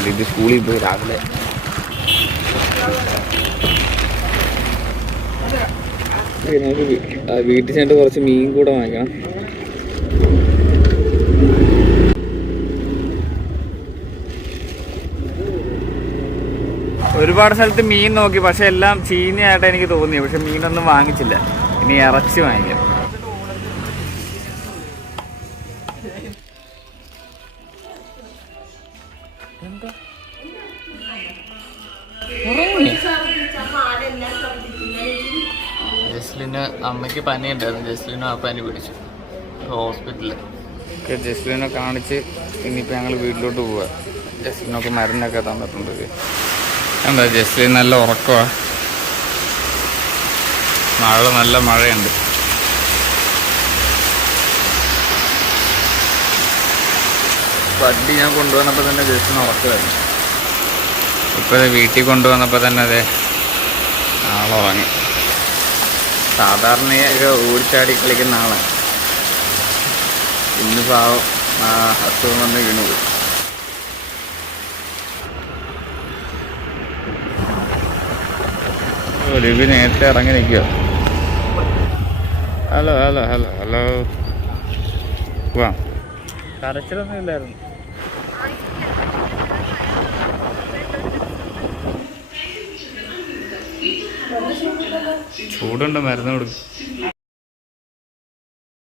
ഇത് സ്കൂളിൽ പോയി രാവിലെ. നമുക്ക് വീട്ടിൽ ചെന്നിട്ട് കുറച്ച് മീൻ കൂടെ വാങ്ങിക്കണം. ഒരുപാട് സ്ഥലത്ത് മീൻ നോക്കി പക്ഷെ എല്ലാം ചീഞ്ഞയായിട്ട് എനിക്ക് തോന്നി പക്ഷെ മീനൊന്നും വാങ്ങിച്ചില്ല. ഇനി ഇറച്ചി വാങ്ങിക്കാം. ജസ്ലിന് അമ്മയ്ക്ക് പനി ഉണ്ടായിരുന്നു ജസ്ലിനും ആ പനി പിടിച്ചു. ഹോസ്പിറ്റലിൽ ജസ്ലിനെ കാണിച്ച് ഇനിയിപ്പോൾ ഞങ്ങൾ വീട്ടിലോട്ട് പോവുക ജസ്ലിനൊക്കെ മരുന്നൊക്കെ തന്നിട്ടുണ്ട്. എന്താ ജസ്ലിൻ നല്ല ഉറക്കമാണ് മഴ നല്ല മഴയുണ്ട്. വണ്ടി ഞാൻ കൊണ്ടുവന്നപ്പോൾ തന്നെ ജസ്റ്റ് ഉറക്കമായിരുന്നു. ഇപ്പോൾ വീട്ടിൽ കൊണ്ടുവന്നപ്പോൾ തന്നെ അതെ ആളുറങ്ങി. സാധാരണയൊക്കെ ഓടിച്ചാടി കളിക്കുന്ന ആളാണ് ഇന്ന് പാവം ആ അസുഖം വന്ന് വീണു രവി നേരത്തെ ഇറങ്ങി നിൽക്കുക. Hello hello hello hello. വാ. കരച്ചിലൊന്നും ഇല്ലായിരുന്നു. ചൂടുണ്ട് മരുന്ന് കൊടുക്കും.